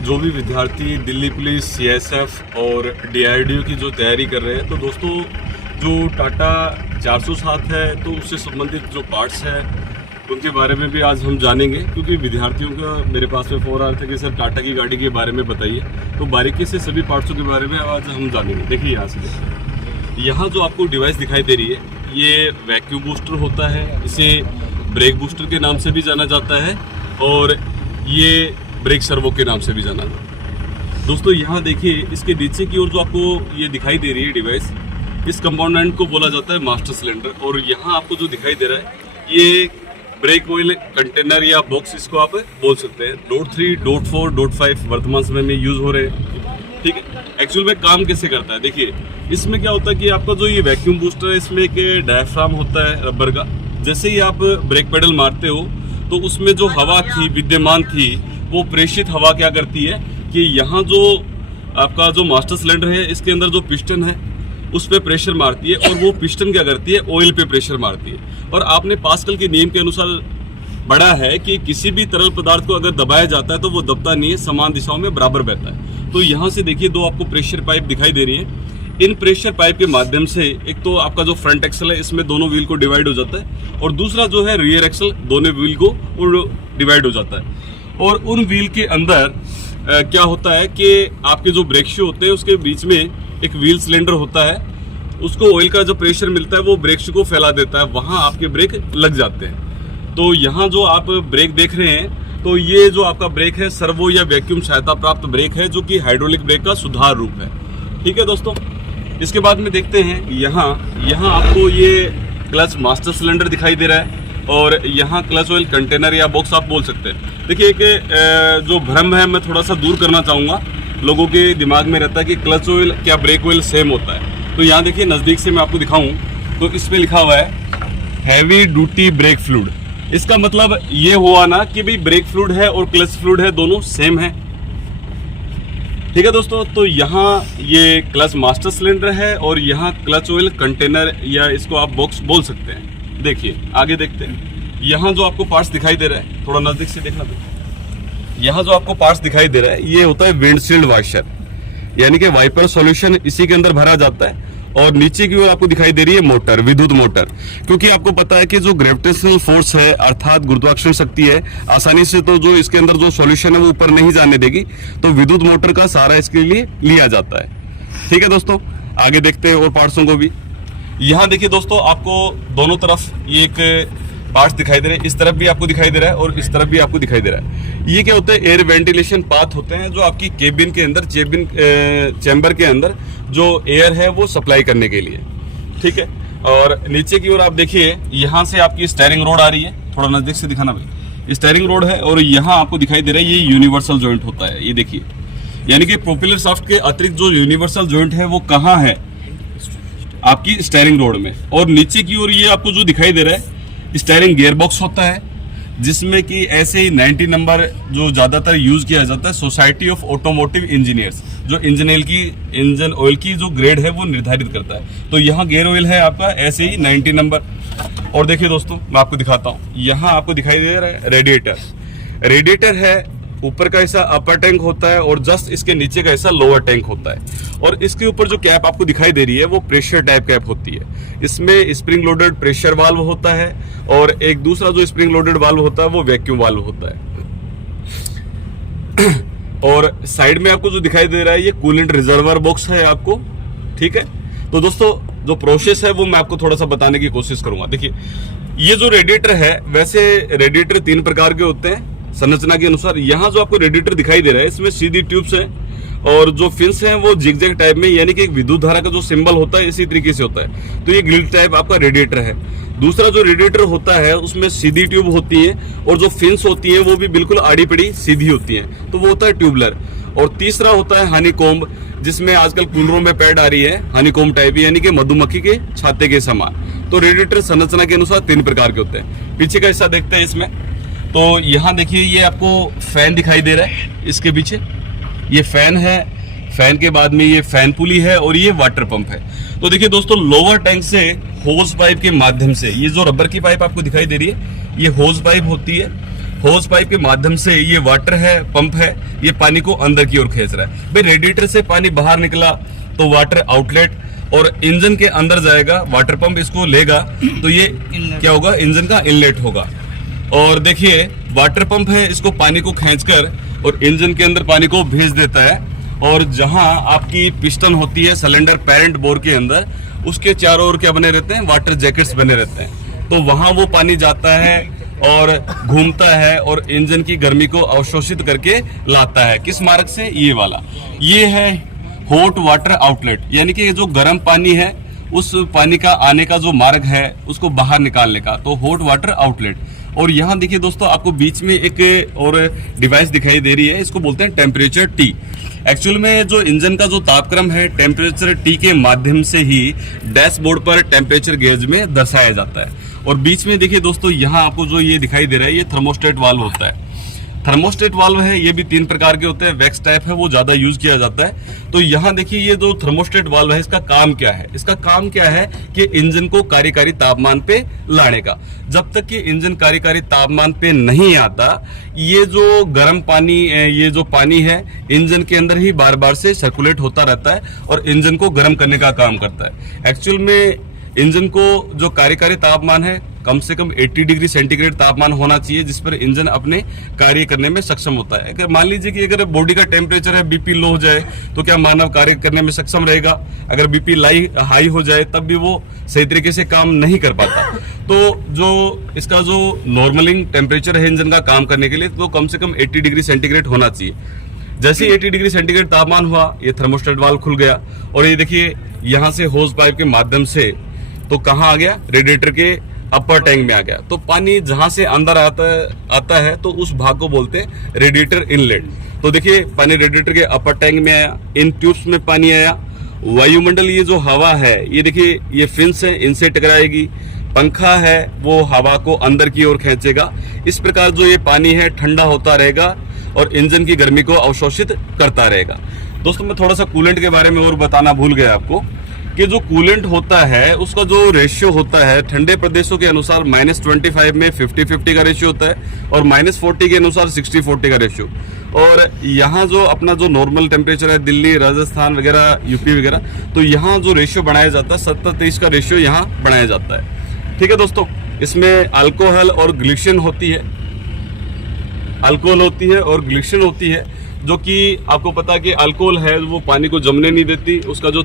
जो भी विद्यार्थी दिल्ली पुलिस, सीएसएफ और डीआरडीओ की जो तैयारी कर रहे हैं, तो दोस्तों जो टाटा 407 है तो उससे संबंधित जो पार्ट्स है उनके बारे में भी आज हम जानेंगे, क्योंकि विद्यार्थियों का मेरे पास में फ़ोन आ रहा था कि सर टाटा की गाड़ी के बारे में बताइए। तो बारीकी से सभी पार्ट्सों के बारे में आज हम जानेंगे। देखिए यहाँ जो आपको डिवाइस दिखाई दे रही है ये वैक्यूम बूस्टर होता है, इसे ब्रेक बूस्टर के नाम से भी जाना जाता है और ये ब्रेक सर्वो के नाम से भी जाना जाता है। दोस्तों यहाँ देखिए इसके नीचे की ओर जो आपको ये दिखाई दे रही है डिवाइस, इस कंपोनेंट को बोला जाता है मास्टर सिलेंडर। और यहाँ आपको जो दिखाई दे रहा है ये ब्रेक ऑयल कंटेनर या बॉक्स इसको आप बोल सकते हैं। डॉट 3, डॉट 4, डॉट 5 वर्तमान समय में यूज हो रहे हैं। ठीक है, एक्चुअल में काम कैसे करता है देखिए, इसमें क्या होता है कि आपका जो ये वैक्यूम बूस्टर है इसमें एक डायफ्राम होता है रबर का। जैसे ही आप ब्रेक पेडल मारते हो तो उसमें जो हवा थी विद्यमान थी वो प्रेषित हवा क्या करती है कि यहाँ जो आपका जो मास्टर सिलेंडर है इसके अंदर जो पिस्टन है उस पर प्रेशर मारती है और वो पिस्टन क्या करती है ऑयल पे प्रेशर मारती है। और आपने पास्कल के नियम के अनुसार पढ़ा है कि किसी भी तरल पदार्थ को अगर दबाया जाता है तो वो दबता नहीं है, समान दिशाओं में बराबर बहता है। तो यहाँ से देखिए दो आपको प्रेशर पाइप दिखाई दे रही है। इन प्रेशर पाइप के माध्यम से एक तो आपका जो फ्रंट एक्सल है इसमें दोनों व्हील को डिवाइड हो जाता है और दूसरा जो है रियर एक्सल दोनों व्हील को डिवाइड हो जाता है। और उन व्हील के अंदर क्या होता है कि आपके जो ब्रेक शू होते हैं उसके बीच में एक व्हील सिलेंडर होता है, उसको ऑयल का जो प्रेशर मिलता है वो ब्रेक शू को फैला देता है, वहां आपके ब्रेक लग जाते हैं। तो यहाँ जो आप ब्रेक देख रहे हैं तो ये जो आपका ब्रेक है सर्वो या वैक्यूम सहायता प्राप्त ब्रेक है, जो कि हाइड्रोलिक ब्रेक का सुधार रूप है। ठीक है दोस्तों, इसके बाद में देखते हैं यहाँ आपको ये क्लच मास्टर सिलेंडर दिखाई दे रहा है और यहाँ क्लच ऑयल कंटेनर या बॉक्स आप बोल सकते हैं। देखिए एक जो भ्रम है मैं थोड़ा सा दूर करना चाहूँगा, लोगों के दिमाग में रहता है कि क्लच ऑयल क्या ब्रेक ऑयल सेम होता है। तो यहाँ देखिए नज़दीक से मैं आपको दिखाऊं तो इस पे लिखा हुआ है हैवी ड्यूटी ब्रेक फ्लूइड। इसका मतलब ये हुआ ना कि भाई ब्रेक फ्लूइड है और क्लच फ्लूइड है दोनों सेम है। ठीक है दोस्तों, तो यहाँ ये क्लच मास्टर सिलेंडर है और यहाँ क्लच ऑयल कंटेनर या इसको आप बॉक्स बोल सकते हैं। देखिए आगे देखते हैं, यहाँ जो आपको पार्ट्स दिखाई दे रहा है थोड़ा नजदीक से देखना तो यहाँ जो आपको पार्ट्स दिखाई दे रहा है ये होता है विंडशील्ड वॉशर, यानी कि वाइपर सॉल्यूशन इसी के अंदर भरा जाता है। और नीचे की ओर आपको दिखाई दे रही है मोटर, विद्युत मोटर, क्योंकि आपको पता है कि जो ग्रेविटेशनल फोर्स है अर्थात गुरुत्वाकर्षण शक्ति है आसानी से तो जो इसके अंदर जो सॉल्यूशन है वो ऊपर नहीं जाने देगी, तो विद्युत मोटर का सहारा इसके लिए लिया जाता है। ठीक है दोस्तों, आगे देखते हैं और पार्ट्सों को भी। यहाँ देखिए दोस्तों आपको दोनों तरफ ये एक पार्ट्स दिखाई दे रहे हैं, इस तरफ भी आपको दिखाई दे रहा है और इस तरफ भी आपको दिखाई दे रहा है। ये क्या होते हैं, एयर वेंटिलेशन पाथ होते हैं जो आपकी केबिन के अंदर चैम्बर के अंदर जो एयर है वो सप्लाई करने के लिए। ठीक है, और नीचे की ओर आप देखिए यहाँ से आपकी स्टीयरिंग रोड आ रही है, थोड़ा नजदीक से दिखाना भाई, स्टीयरिंग रोड है और यहाँ आपको दिखाई दे रहा है ये यूनिवर्सल जॉइंट होता है। ये देखिए, यानी कि प्रोपेलर शाफ्ट के अतिरिक्त जो यूनिवर्सल जॉइंट है वो कहाँ है, आपकी स्टीयरिंग रोड में। और नीचे की ओर ये आपको जो दिखाई दे रहा है स्टीयरिंग गियर बॉक्स होता है, जिसमें कि ऐसे ही 90 नंबर जो ज्यादातर यूज किया जाता है सोसाइटी ऑफ ऑटोमोटिव इंजीनियर्स, जो इंजन ऑयल की जो ग्रेड है वो निर्धारित करता है। तो यहाँ गियर ऑयल है आपका ऐसे ही 90 नंबर। और देखिए दोस्तों मैं आपको दिखाता हूँ, यहाँ आपको दिखाई दे रहा है रेडिएटर है, ऊपर का हिस्सा अपर टैंक होता है और जस्ट इसके नीचे का हिस्सा लोअर टैंक होता है। और इसके ऊपर जो कैप आपको दिखाई दे रही है वो प्रेशर टाइप कैप होती है। इसमें स्प्रिंग लोडेड प्रेशर वाल्व होता है और एक दूसरा जो स्प्रिंग लोडेड वाल्व होता है वो वैक्यूम वाल्व होता है। और साइड में आपको जो दिखाई दे रहा है ये कूलेंट रिजर्वर बॉक्स है आपको। ठीक है, तो दोस्तों जो प्रोसेस है वो मैं आपको थोड़ा सा बताने की कोशिश करूंगा। देखिए ये जो रेडिएटर है, वैसे रेडिएटर 3 प्रकार के होते हैं संरचना के अनुसार। यहाँ जो आपको रेडिएटर दिखाई दे रहा है इसमें सीधी ट्यूब्स हैं और जो फिन्स हैं वो जिगजैग टाइप में, यानी कि एक विद्युत धारा का जो सिंबल होता है इसी तरीके से होता है। तो ये ग्रिल टाइप आपका रेडिएटर है। दूसरा जो रेडिएटर होता है उसमें सीधी ट्यूब होती है और जो फिन्स होती हैं वो भी बिल्कुल आड़ी पड़ी सीधी होती हैं, तो वो होता है ट्यूबलर। और तीसरा होता है हनीकॉम्ब, जिसमें आजकल कूलरों में पैड आ रही है हनीकॉम्ब टाइप, यानी कि मधुमक्खी के छाते के समान। तो रेडिएटर संरचना के अनुसार 3 प्रकार के होते हैं। पीछे का हिस्सा देखते हैं इसमें, तो यहाँ देखिए ये आपको फैन दिखाई दे रहा है, इसके पीछे ये फैन है, फैन के बाद में ये फैन पुली है और ये वाटर पंप है। तो देखिए दोस्तों लोअर टैंक से होज पाइप के माध्यम से, ये जो रबर की पाइप आपको दिखाई दे रही है ये होज पाइप होती है होज पाइप के माध्यम से ये वाटर है, पंप है, ये पानी को अंदर की ओर खींच रहा है। भाई रेडिएटर से पानी बाहर निकला तो वाटर आउटलेट, और इंजन के अंदर जाएगा, वाटर पंप इसको लेगा तो ये क्या होगा, इंजन का इनलेट होगा। और देखिए वाटर पंप है, इसको पानी को खींचकर और इंजन के अंदर पानी को भेज देता है। और जहां आपकी पिस्टन होती है सिलेंडर पेरेंट बोर के अंदर, उसके चारों ओर क्या बने रहते हैं, वाटर जैकेट्स बने रहते हैं। तो वहां वो पानी जाता है और घूमता है और इंजन की गर्मी को अवशोषित करके लाता है। किस मार्ग से, ये वाला, ये है हॉट वाटर आउटलेट, यानी कि ये जो गर्म पानी है उस पानी का आने का जो मार्ग है उसको बाहर निकालने का, तो हॉट वाटर आउटलेट। और यहाँ देखिए दोस्तों, आपको बीच में एक और डिवाइस दिखाई दे रही है, इसको बोलते हैं टेम्परेचर टी। एक्चुअल में जो इंजन का जो तापक्रम है टेम्परेचर टी के माध्यम से ही डैशबोर्ड पर टेम्परेचर गेज में दर्शाया जाता है। और बीच में देखिए दोस्तों, यहाँ आपको जो ये दिखाई दे रहा है, ये थर्मोस्टेट वाल्व होता है। थर्मोस्टेट वाल्व है, ये भी 3 प्रकार के होते हैं, वैक्स टाइप है, वो ज्यादा यूज किया जाता है। तो यहाँ देखिए ये जो थर्मोस्टेट वाल्व है, इसका काम क्या है, इसका काम क्या है कि इंजन को कार्यकारी तापमान पे लाने का। जब तक कि इंजन कार्यकारी तापमान पे नहीं आता, ये जो गर्म पानी, ये जो पानी है इंजन के अंदर ही बार बार से सर्कुलेट होता रहता है और इंजन को गर्म करने का काम करता है। एक्चुअल में इंजन को जो कार्यकारी तापमान है कम से कम 80 डिग्री सेंटीग्रेड तापमान होना चाहिए, जिस पर इंजन अपने कार्य करने में सक्षम होता है। अगर मान लीजिए कि अगर बॉडी का टेम्परेचर है, बीपी लो हो जाए, तो क्या मानव कार्य करने में सक्षम रहेगा? अगर बीपी हाई हो जाए तब भी वो सही तरीके से काम नहीं कर पाता। तो जो इसका जो नॉर्मलिंग टेम्परेचर है इंजन का काम करने के लिए, तो कम से कम 80 डिग्री सेंटीग्रेड होना चाहिए। जैसे 80 डिग्री सेंटीग्रेड तापमान हुआ, ये थर्मोस्टेट वाल्व खुल गया और ये देखिए यहाँ से होज पाइप के माध्यम से तो कहाँ आ गया, रेडिएटर के अपर टैंक में आ गया। तो पानी जहां से अंदर आता है तो उस भाग को बोलते हैं रेडिएटर इनलेट। तो देखिए पानी रेडिएटर के अपर टैंक में आया, इन ट्यूब्स में पानी आया, वायुमंडल ये जो हवा है, ये देखिए ये फिन्स है, इनसे टकराएगी, पंखा है वो हवा को अंदर की ओर खींचेगा। इस प्रकार जो ये पानी है ठंडा होता रहेगा और इंजन की गर्मी को अवशोषित करता रहेगा। दोस्तों मैं थोड़ा सा कूलेंट के बारे में और बताना भूल गया आपको कि जो कूलेंट होता है उसका जो रेशियो होता है, ठंडे प्रदेशों के अनुसार -25 में 50-50 का रेशियो होता है और -40 के अनुसार 60-40 का रेशियो। और यहाँ जो अपना जो नॉर्मल टेम्परेचर है दिल्ली, राजस्थान वगैरह, यूपी वगैरह, तो यहाँ जो रेशियो बनाया जाता है 70-30 का रेशियो यहाँ बनाया जाता है। ठीक है दोस्तों, इसमें अल्कोहल और ग्लिसरीन होती है, अल्कोहल होती है और ग्लिसरीन होती है, जो कि आपको पता है कि अल्कोहल है वो पानी को जमने नहीं देती, उसका जो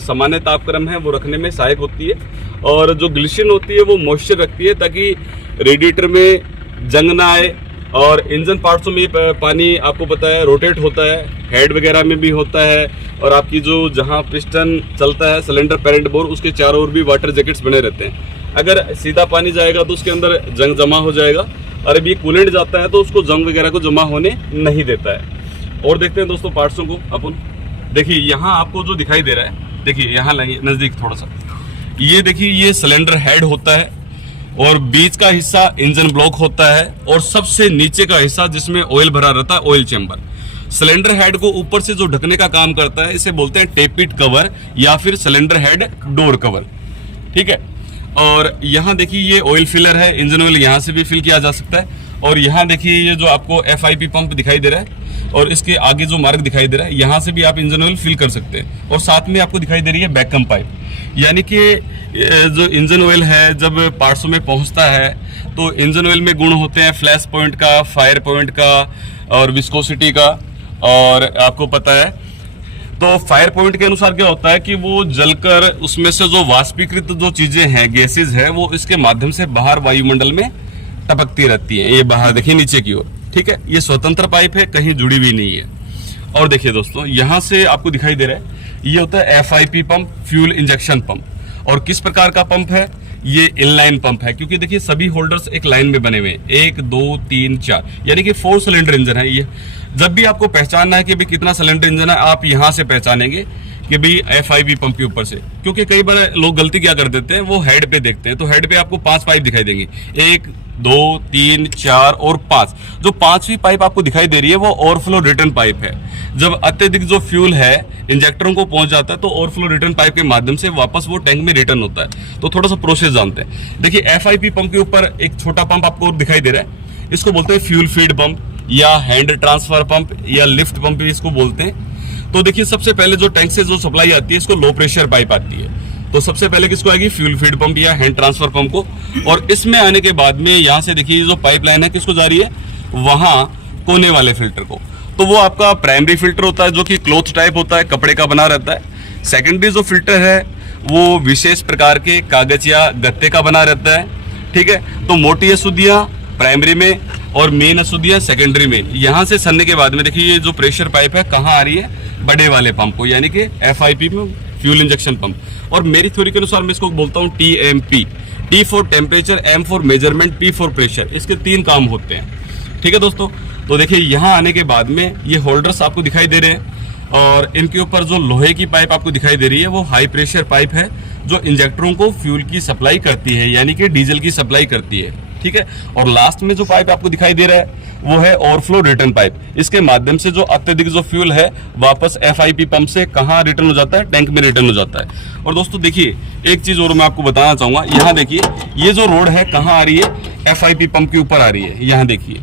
सामान्य तापक्रम है वो रखने में सहायक होती है। और जो ग्लिसरीन होती है वो मॉइस्चर रखती है ताकि रेडिएटर में जंग ना आए। और इंजन पार्ट्सों में पानी आपको पता है रोटेट होता है, हेड वगैरह में भी होता है, और आपकी जो जहां पिस्टन चलता है सिलेंडर पेरेंट बोर, उसके चारों ओर भी वाटर जैकेट्स बने रहते हैं। अगर सीधा पानी जाएगा तो उसके अंदर जंग जमा हो जाएगा, और अब ये कूलेंट जाता है तो उसको जंग वगैरह को जमा होने नहीं देता है। और देखते हैं दोस्तों पार्ट्सों को अपन। देखिए यहाँ आपको जो दिखाई दे रहा है, देखिए यहाँ लाइए नजदीक थोड़ा सा, ये देखिए ये सिलेंडर हेड होता है और बीच का हिस्सा इंजन ब्लॉक होता है और सबसे नीचे का हिस्सा जिसमें ऑयल भरा रहता है ऑयल चेंबर। सिलेंडर हेड को ऊपर से जो ढकने का काम करता है इसे बोलते हैं टेपिट कवर या फिर सिलेंडर हेड डोर कवर। ठीक है, और यहाँ देखिए ये ऑयल फिलर है, इंजन ऑयल यहाँ से भी फिल किया जा सकता है। और यहाँ देखिए ये जो आपको FIP पंप दिखाई दे रहा है और इसके आगे जो मार्ग दिखाई दे रहा है, यहाँ से भी आप इंजन ऑयल फिल कर सकते हैं। और साथ में आपको दिखाई दे रही है बैकम पाइप, यानी कि जो इंजन ऑयल है जब पार्ट्सों में पहुँचता है तो इंजन ऑयल में गुण होते हैं फ्लैश पॉइंट का, फायर पॉइंट का और विस्कोसिटी का। और आपको पता है तो फायर पॉइंट के अनुसार क्या होता है कि वो जलकर उसमें से जो वाष्पीकृत जो चीजें हैं, गैसेज है, वो इसके माध्यम से बाहर वायुमंडल में टपकती रहती है। ये बाहर देखिए नीचे की ओर। ठीक है, ये स्वतंत्र पाइप है, कहीं जुड़ी हुई नहीं है। और देखिए दोस्तों यहाँ से आपको दिखाई दे रहा है, ये होता है FIP pump, fuel injection pump. और किस प्रकार का पंप है, ये इनलाइन पंप है, क्योंकि देखिए सभी होल्डर्स एक लाइन में बने हुए हैं, 1 2 3 4, यानी कि 4 सिलेंडर इंजन है ये। जब भी आपको पहचानना है कि भाई कितना सिलेंडर इंजन है, आप यहाँ से पहचानेंगे कि भाई FIP पंप के ऊपर से। क्योंकि कई बार लोग गलती क्या कर देते हैं, वो हेड पे देखते हैं, तो हेड पे आपको 5 पाइप दिखाई देंगी, 1 2 3 4 और 5। जो 5वीं पाइप आपको दिखाई दे रही है वो ओवरफ्लो रिटर्न पाइप है। जब अत्यधिक जो फ्यूल है इंजेक्टरों को पहुंच जाता है तो ओवरफ्लो रिटर्न पाइप के माध्यम से वापस वो टैंक में रिटर्न होता है। तो थोड़ा सा प्रोसेस जानते हैं। देखिए FIP पंप के ऊपर एक छोटा पंप आपको दिखाई दे रहा है, इसको बोलते हैं फ्यूल फीड पंप या हैंड ट्रांसफर पंप या लिफ्ट पंप भी इसको बोलते हैं। तो देखिए सबसे पहले जो टैंक से जो सप्लाई आती है इसको लो प्रेशर पाइप आती है, तो सबसे पहले किसको आएगी, फ्यूल फीड पंप या हैंड ट्रांसफर पंप को। और इसमें आने के बाद में यहाँ से देखिए जो पाइपलाइन है किसको जा रही है, वहां कोने वाले फिल्टर को। तो वो आपका प्राइमरी फिल्टर होता है जो कि क्लॉथ टाइप होता है, कपड़े का बना रहता है। सेकेंडरी जो फिल्टर है वो विशेष प्रकार के कागज या गत्ते का बना रहता है, ठीक है। तो मोटी अशुद्धियाँ प्राइमरी में और मेन अशुद्धियाँ सेकेंडरी में। यहाँ से सनने के बाद में देखिए ये जो प्रेशर पाइप है कहाँ आ रही है, बड़े वाले पंप को, यानी कि FIP में फ्यूल इंजेक्शन पंप। और मेरी थ्योरी के अनुसार मैं इसको बोलता हूँ TMP, T for temperature, M for measurement, P for pressure. इसके 3 काम होते हैं, ठीक है दोस्तों। तो देखिए यहाँ आने के बाद में ये होल्डर्स आपको दिखाई दे रहे हैं और इनके ऊपर जो लोहे की पाइप आपको दिखाई दे रही है वो हाई प्रेशर पाइप है जो इंजेक्टरों को फ्यूल की सप्लाई करती है, यानी कि डीजल की सप्लाई करती है, ठीक है। और लास्ट में जो पाइप आपको दिखाई दे रहा है वो है ओवरफ्लो रिटर्न पाइप। इसके माध्यम से जो अत्यधिक जो फ्यूल है वापस FIP पंप से कहाँ रिटर्न हो जाता है, टैंक में रिटर्न हो जाता है। और दोस्तों देखिए एक चीज और मैं आपको बताना चाहूंगा, यहाँ देखिए ये जो रोड है कहाँ आ रही है, FIP पंप के ऊपर आ रही है, यहाँ देखिए,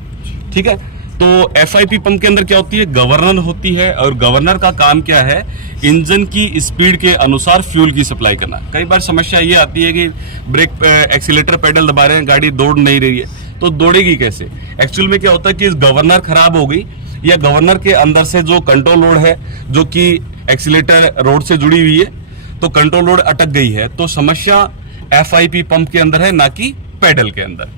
ठीक है। तो FIP पंप के अंदर क्या होती है, गवर्नर होती है और गवर्नर का काम क्या है, इंजन की स्पीड के अनुसार फ्यूल की सप्लाई करना। कई बार समस्या ये आती है कि ब्रेक एक्सीलेटर पेडल दबा रहे हैं, गाड़ी दौड़ नहीं रही है, तो दौड़ेगी कैसे। एक्चुअल में क्या होता है कि गवर्नर खराब हो गई या गवर्नर के अंदर से जो कंट्रोल रोड है जो कि एक्सीलेटर रोड से जुड़ी हुई है, तो कंट्रोल रोड अटक गई है, तो समस्या FIP पंप के अंदर है, ना कि पेडल के अंदर।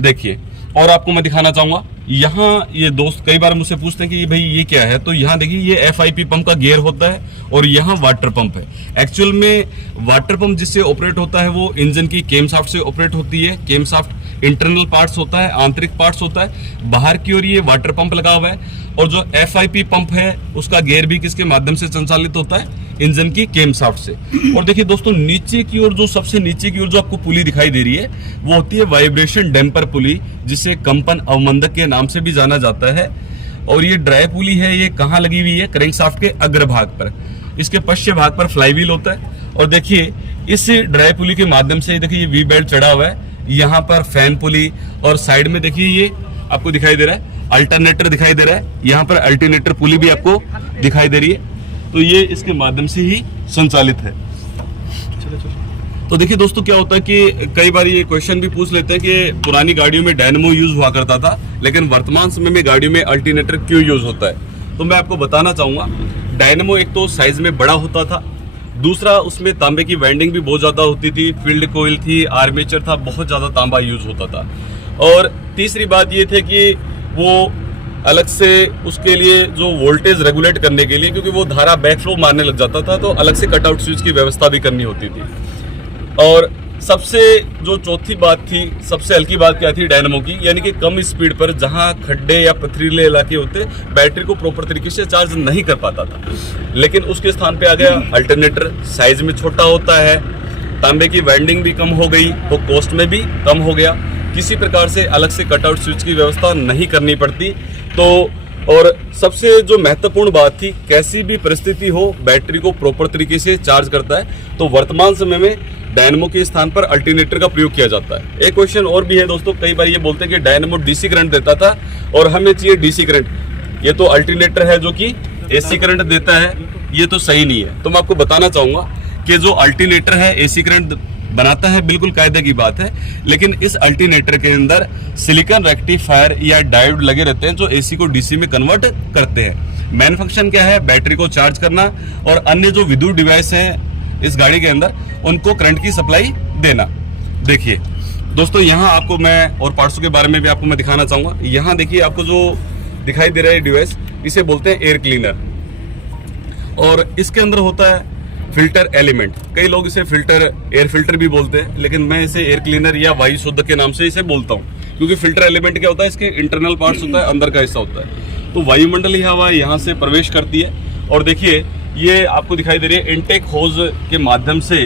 देखिए और आपको मैं दिखाना चाहूंगा, यहाँ ये दोस्त कई बार मुझसे पूछते हैं कि भाई ये क्या है, तो यहाँ देखिए ये FIP पंप का गियर होता है और यहाँ वाटर पंप है। एक्चुअल में वाटर पंप जिससे ऑपरेट होता है वो इंजन की केम शाफ्ट से ऑपरेट होती है। केम शाफ्ट इंटरनल पार्ट्स होता है, आंतरिक पार्ट्स होता है, बाहर की ओर ये वाटर पंप लगा हुआ है। और जो FIP पंप है उसका गियर भी किसके माध्यम से संचालित होता है, इंजन की केम शाफ्ट से। और देखिए दोस्तों नीचे की ओर जो सबसे नीचे की ओर जो आपको पुली दिखाई दे रही है वो होती है वाइब्रेशन डैम्पर पुली, जिसे कंपन अवमंदक के नाम से भी जाना जाता है। और ये ड्राई पुली है, ये कहाँ लगी हुई है, क्रैंकशाफ्ट के अग्रभाग पर, इसके पश्चिम भाग पर फ्लाईव्हील होता है। और देखिए इस ड्राई पुली के माध्यम से देखिए ये वी बेल्ट चढ़ा हुआ है, यहाँ पर फैन पुली और साइड में देखिए ये आपको दिखाई दे रहा है अल्टरनेटर दिखाई दे रहा है, यहाँ पर अल्टरनेटर पुली भी आपको दिखाई दे रही है। तो ये इसके माध्यम से ही संचालित है। तो देखिए दोस्तों क्या होता है कि कई बार ये क्वेश्चन भी पूछ लेते हैं कि पुरानी गाड़ियों में डायनेमो यूज हुआ करता था, लेकिन वर्तमान समय में गाड़ियों में अल्टरनेटर क्यों यूज होता है। तो मैं आपको बताना चाहूंगा, डायनेमो एक तो साइज में बड़ा होता था, दूसरा उसमें तांबे की वाइंडिंग भी बहुत ज्यादा होती थी, फील्ड कोयल थी, आर्मेचर था, बहुत ज्यादा तांबा यूज होता था। और तीसरी बात ये थी कि वो अलग से उसके लिए जो वोल्टेज रेगुलेट करने के लिए, क्योंकि वो धारा बैकफ्लो मारने लग जाता था, तो अलग से कटआउट स्विच की व्यवस्था भी करनी होती थी। और सबसे जो चौथी बात थी, सबसे हल्की बात क्या थी डायनेमो की, यानी कि कम स्पीड पर जहां खड्डे या पथरीले इलाके होते बैटरी को प्रॉपर तरीके से चार्ज नहीं कर पाता था। लेकिन उसके स्थान पे आ गया अल्टरनेटर, साइज में छोटा होता है, तांबे की वाइंडिंग भी कम हो गई, तो कॉस्ट में भी कम हो गया, किसी प्रकार से अलग से कटआउट स्विच की व्यवस्था नहीं करनी पड़ती। तो और सबसे जो महत्वपूर्ण बात थी, कैसी भी परिस्थिति हो बैटरी को प्रॉपर तरीके से चार्ज करता है। तो वर्तमान समय में डायनेमो के स्थान पर अल्टरनेटर का प्रयोग किया जाता है। एक क्वेश्चन और भी है दोस्तों, कई बार ये बोलते हैं कि डायनेमो डीसी करंट देता था और हमें चाहिए डीसी करंट। ये तो अल्टरनेटर है जो कि एसी करंट देता है, ये तो सही नहीं है। तो मैं आपको बताना चाहूंगा कि जो अल्टरनेटर है एसी करंट बनाता है, बिल्कुल कायदे की बात है, लेकिन इस अल्टरनेटर के अंदर सिलिकॉन रेक्टिफायर या डायोड लगे रहते हैं जो एसी को डीसी में कन्वर्ट करते हैं। मेन फंक्शन क्या है, बैटरी को चार्ज करना और अन्य जो विद्युत डिवाइस हैं इस गाड़ी के अंदर उनको करंट की सप्लाई देना। देखिए दोस्तों यहाँ आपको मैं और पार्ट्स के बारे में भी आपको मैं दिखाना चाहूंगा। यहाँ देखिए आपको जो दिखाई दे रहा है डिवाइस, इसे बोलते हैं एयर क्लीनर, और इसके अंदर होता है फिल्टर एलिमेंट। कई लोग इसे एयर फिल्टर भी बोलते हैं, लेकिन मैं इसे एयर क्लीनर या वायु शोधक के नाम से इसे बोलता हूँ, क्योंकि फिल्टर एलिमेंट क्या होता है, इसके इंटरनल पार्ट्स होता है, अंदर का हिस्सा होता है। तो वायुमंडलीय हवा यहाँ से प्रवेश करती है और देखिए ये आपको दिखाई दे रही है इनटेक होज के माध्यम से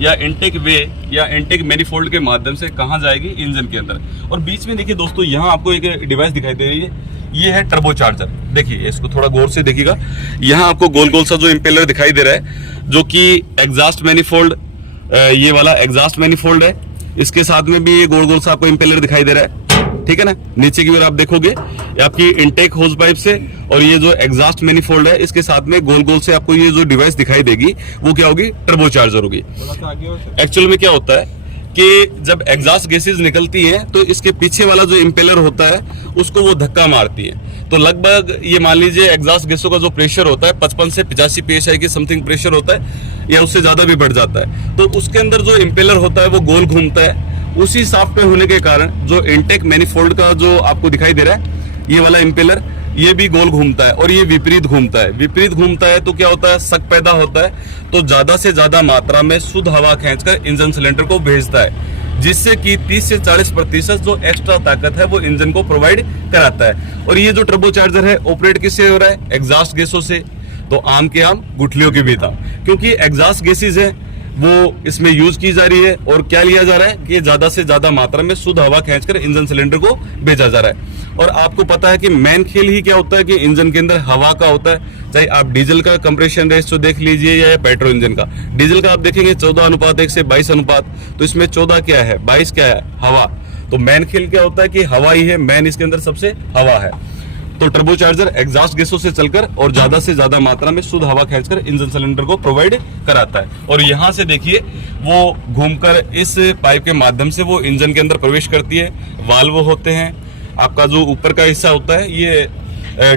या इनटेक वे या इनटेक मैनिफोल्ड के माध्यम से कहाँ जाएगी, इंजन के अंदर। और बीच में देखिए दोस्तों यहाँ आपको एक डिवाइस दिखाई दे रही है, ये है टर्बो चार्जर। देखिए इसको थोड़ा गौर से देखिएगा, यहाँ आपको गोल गोल सा जो इंपेलर दिखाई दे रहा है जो कि एग्जॉस्ट मैनिफोल्ड, ये वाला एग्जॉस्ट मैनिफोल्ड है, इसके साथ में भी ये गोल गोल सा आपको इंपेलर दिखाई दे रहा है, ठीक है ना। नीचे की ओर आप देखोगे ये आपकी इनटेक होज पाइप से और ये जो एग्जॉस्ट मैनिफोल्ड है इसके साथ में गोल गोल से आपको ये जो डिवाइस दिखाई देगी वो क्या होगी, टर्बो चार्जर होगी। एक्चुअल में क्या होता है कि जब एग्जॉस्ट गैसेस निकलती हैं तो इसके पीछे वाला जो इंपेलर होता है उसको वो धक्का मारती है। तो लगभग ये मान लीजिए एग्जॉस्ट गैसों का जो प्रेशर होता है 55 से 85 psi की समथिंग प्रेशर होता है या उससे ज्यादा भी बढ़ जाता है। तो उसके अंदर जो इंपेलर होता है वो गोल घूमता है। उसी शाफ्ट पे होने के कारण जो इनटेक मैनिफोल्ड का जो आपको दिखाई दे रहा है ये वाला इंपेलर ये भी गोल घूमता है और ये विपरीत घूमता है। विपरीत घूमता है तो क्या होता है, शक पैदा होता है। तो ज्यादा से ज्यादा मात्रा में शुद्ध हवा खींचकर इंजन सिलेंडर को भेजता है, जिससे कि 30 से 40% जो एक्स्ट्रा ताकत है वो इंजन को प्रोवाइड कराता है। और ये जो टर्बो चार्जर है ऑपरेट किससे हो रहा है, एग्जॉस्ट गैसों से। तो आम के आम गुठलियों के भी था, क्योंकि एग्जॉस्ट गैसेज है वो इसमें यूज की जा रही है। और क्या लिया जा रहा है कि ज्यादा से ज्यादा मात्रा में शुद्ध हवा खींचकर इंजन सिलेंडर को भेजा जा रहा है। और आपको पता है कि मेन खेल ही क्या होता है कि इंजन के अंदर हवा का होता है। चाहे आप डीजल का कंप्रेशन रेशियो देख लीजिए या पेट्रोल इंजन का। डीजल का आप देखेंगे 14:1 से 22 अनुपात, तो इसमें 14 क्या है, 22 क्या है, हवा। तो मेन खेल क्या होता है कि हवा ही है, मेन इसके अंदर सबसे हवा है। तो टर्बो चार्जर एग्जॉस्ट गैसों से चलकर और ज्यादा से ज्यादा मात्रा में शुद्ध हवा खींचकर इंजन सिलेंडर को प्रोवाइड कराता है। और यहाँ से देखिए वो घूमकर इस पाइप के माध्यम से वो इंजन के अंदर प्रवेश करती है। वाल्व होते हैं, आपका जो ऊपर का हिस्सा होता है ये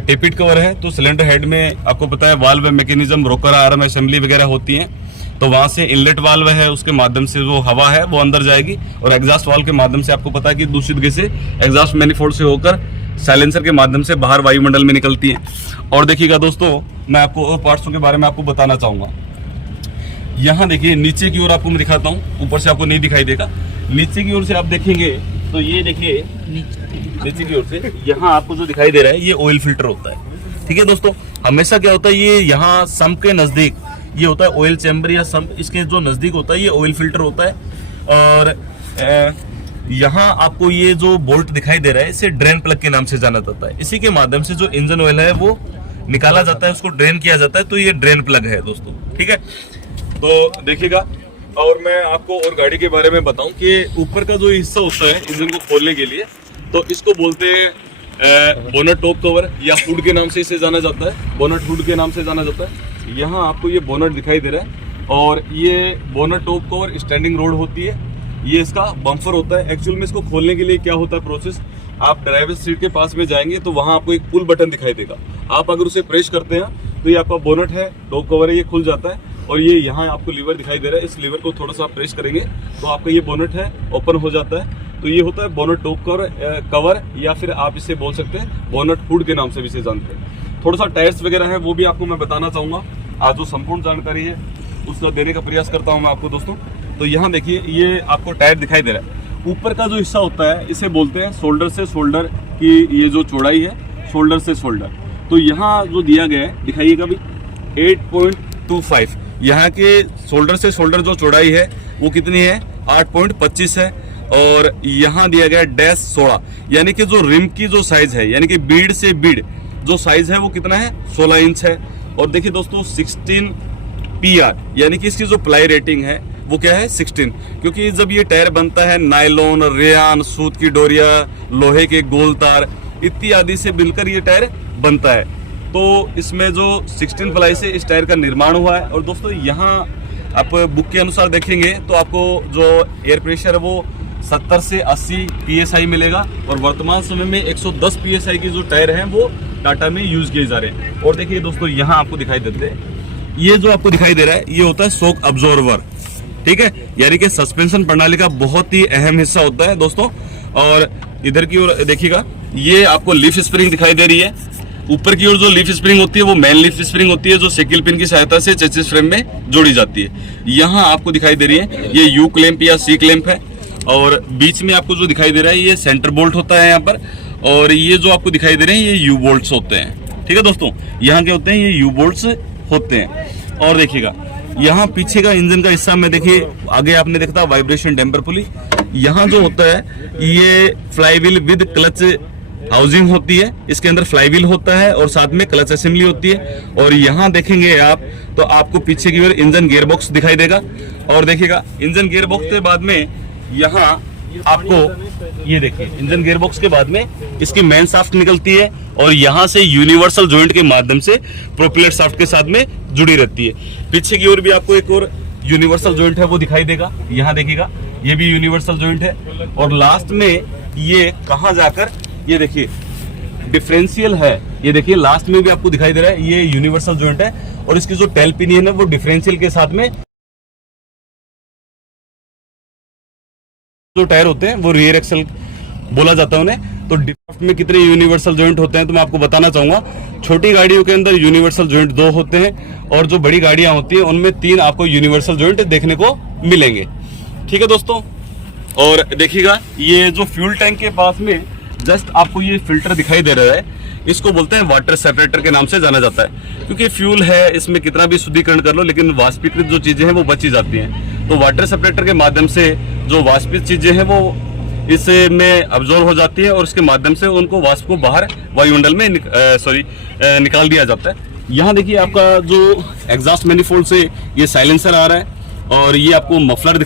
टेपिट कवर है। तो सिलेंडर हेड में आपको पता है वाल्व मैकेनिज्म, रोकर आर्म असेंबली वगैरह होती है। तो वहां से इनलेट वाल्व है, उसके माध्यम से जो हवा है वो अंदर जाएगी। और एग्जॉस्ट वाल्व के माध्यम से आपको पता है कि दूषित गैसें एग्जॉस्ट मैनिफोल्ड से होकर साइलेंसर के माध्यम से बाहर वायुमंडल में निकलती हैं। और देखिएगा दोस्तों, मैं आपको और पार्ट्सों के बारे में आपको बताना चाहूंगा। यहाँ देखिए नीचे की ओर आपको मैं दिखाता हूँ, ऊपर से आपको नहीं दिखाई देगा। नीचे की ओर से आप देखेंगे तो ये देखिए नीचे की ओर से यहाँ आपको जो दिखाई दे रहा है ये ऑयल फिल्टर होता है। ठीक है दोस्तों, हमेशा क्या होता है ये यहाँ सम्प के नजदीक ये होता है ऑयल चैम्बर या सम्प, इसके जो नजदीक होता है ये ऑयल फिल्टर होता है। और यहाँ आपको ये जो बोल्ट दिखाई दे रहा है इसे ड्रेन प्लग के नाम से जाना जाता है। इसी के माध्यम से जो इंजन ऑयल है वो निकाला जाता है, उसको ड्रेन किया जाता है। तो ये ड्रेन प्लग है दोस्तों, ठीक है। तो देखिएगा, और मैं आपको और गाड़ी के बारे में बताऊं कि ऊपर का जो हिस्सा होता है इंजन को खोलने के लिए, तो इसको बोलते हैं बोनट टॉप कवर या हुड के नाम से इसे जाना जाता है। बोनट हुड के नाम से जाना जाता है। यहाँ आपको ये बोनट दिखाई दे रहा है और ये bonnet top cover standing road होती है। ये इसका बम्पर होता है। एक्चुअल में इसको खोलने के लिए क्या होता है प्रोसेस, आप ड्राइवर सीट के पास में जाएंगे तो वहां आपको एक पुल बटन दिखाई देगा। आप अगर उसे प्रेस करते हैं तो ये आपका बोनट है, टॉप कवर है, ये खुल जाता है। और ये यहाँ आपको लीवर दिखाई दे रहा है, इस लीवर को थोड़ा सा प्रेस करेंगे तो आपका ये बोनट है ओपन हो जाता है। तो ये होता है बोनट टॉप कवर या फिर आप इसे बोल सकते हैं बोनट हुड के नाम से भी इसे जानते हैं। थोड़ा सा टायर्स वगैरह है वो भी आपको मैं बताना चाहूंगा। आज जो संपूर्ण जानकारी है उसका देने का प्रयास करता हूँ मैं आपको दोस्तों। तो यहाँ देखिए ये आपको टायर दिखाई दे रहा है। ऊपर का जो हिस्सा होता है इसे बोलते हैं शोल्डर से शोल्डर की ये जो चौड़ाई है, शोल्डर से शोल्डर। तो यहाँ जो दिया गया है दिखाइएगा भी 8.25। यहाँ के शोल्डर से शोल्डर जो चौड़ाई है वो कितनी है, 8.25 है। और यहाँ दिया गया डैश 16, यानी कि जो रिम की जो साइज है यानी कि बीड से बीड जो साइज है वो कितना है, 16 इंच है। और देखिए दोस्तों 16 PR यानी कि इसकी जो प्लाई रेटिंग है वो क्या है, 16। क्योंकि जब ये टायर बनता है नायलॉन, रेयान, सूत की डोरिया, लोहे के गोल तार इत्यादि से मिलकर ये टायर बनता है। तो इसमें जो 16 प्लाई से इस टायर का निर्माण हुआ है। और दोस्तों यहाँ आप बुक के अनुसार देखेंगे तो आपको जो एयर प्रेशर है वो 70 से 80 PSI मिलेगा। और वर्तमान समय में 110 PSI की जो टायर हैं वो टाटा में यूज किए जा रहे हैं। और देखिए दोस्तों यहाँ आपको दिखाई देते हैं, ये जो आपको दिखाई दे रहा है ये होता है शॉक अब्जॉर्वर, ठीक है, यानी कि सस्पेंशन प्रणाली का बहुत ही अहम हिस्सा होता है दोस्तों। और इधर की ओर देखिएगा ये आपको लीफ स्प्रिंग दिखाई दे रही है। ऊपर की ओर जो लीफ स्प्रिंग होती है वो मेन लीफ स्प्रिंग होती है जो सेकिल पिन की सहायता से चेसिस फ्रेम में जोड़ी जाती है। यहाँ आपको दिखाई दे रही है ये यू क्लैंप या सी क्लैंप है। और बीच में आपको जो दिखाई दे रहा है ये सेंटर बोल्ट होता है यहाँ पर। और ये जो आपको दिखाई दे रहे हैं ये यू बोल्ट्स होते हैं, ठीक है दोस्तों। यहाँ के होते हैं ये यू बोल्ट्स होते हैं। और देखिएगा यहाँ पीछे का इंजन का हिस्सा में देखिए, आगे आपने देखा था वाइब्रेशन डैम्पर पुली। यहाँ जो होता है ये फ्लाईव्हील विद क्लच हाउसिंग होती है। इसके अंदर फ्लाईव्हील होता है और साथ में क्लच असेंबली होती है। और यहाँ देखेंगे आप तो आपको पीछे की ओर इंजन गियर बॉक्स दिखाई देगा। और देखिएगा इंजन गियर बॉक्स के बाद में यहाँ आपको ये देखिए इंजन गियरबॉक्स के बाद में इसकी मेन शाफ्ट निकलती है और यहाँ से यूनिवर्सल जॉइंट के माध्यम से प्रोपेलर शाफ्ट के साथ में जुड़ी रहती है। पीछे की ओर भी आपको एक और यूनिवर्सल जॉइंट है वो दिखाई देगा, यहाँ देखिएगा ये भी यूनिवर्सल जॉइंट है। और लास्ट में ये कहाँ जाकर ये देखिए डिफरेंशियल है, ये देखिए लास्ट में भी आपको दिखाई दे रहा है ये यूनिवर्सल जॉइंट है। और इसकी जो टेल पिनियन है वो डिफरेंशियल के साथ में, जो टायर होते हैं वो रियर एक्सल बोला जाता है उन्हें। तो डिफॉल्ट में कितने यूनिवर्सल जॉइंट होते हैं तो मैं आपको बताना चाहूंगा। छोटी गाड़ियों के अंदर यूनिवर्सल जॉइंट 2 होते हैं और जो बड़ी गाड़ियां होती हैं उनमें 3 आपको यूनिवर्सल जॉइंट देखने को मिलेंगे। ठीक है दोस्तों, और देखिएगा ये जो फ्यूल टैंक के पास में जस्ट आपको ये फिल्टर दिखाई दे रहा है, इसको बोलते हैं वाटर सेपरेटर के नाम से जाना जाता है। क्योंकि फ्यूल है, इसमें कितना भी शुद्धिकरण कर लो लेकिन वाष्पीकृत जो चीजें हैं वो बची जाती हैं। तो वाटर सेपरेटर के माध्यम से जो वाष्पित चीजें हैं वो इसमें अब्जॉर्ब हो जाती है और उसके माध्यम से उनको वाष्प को बाहर वायुमंडल में निकाल दिया जाता है। यहाँ देखिए आपका जो एग्जॉस्ट मैनिफोल्ड से ये साइलेंसर आ रहा है और ये आपको मफलर दिखा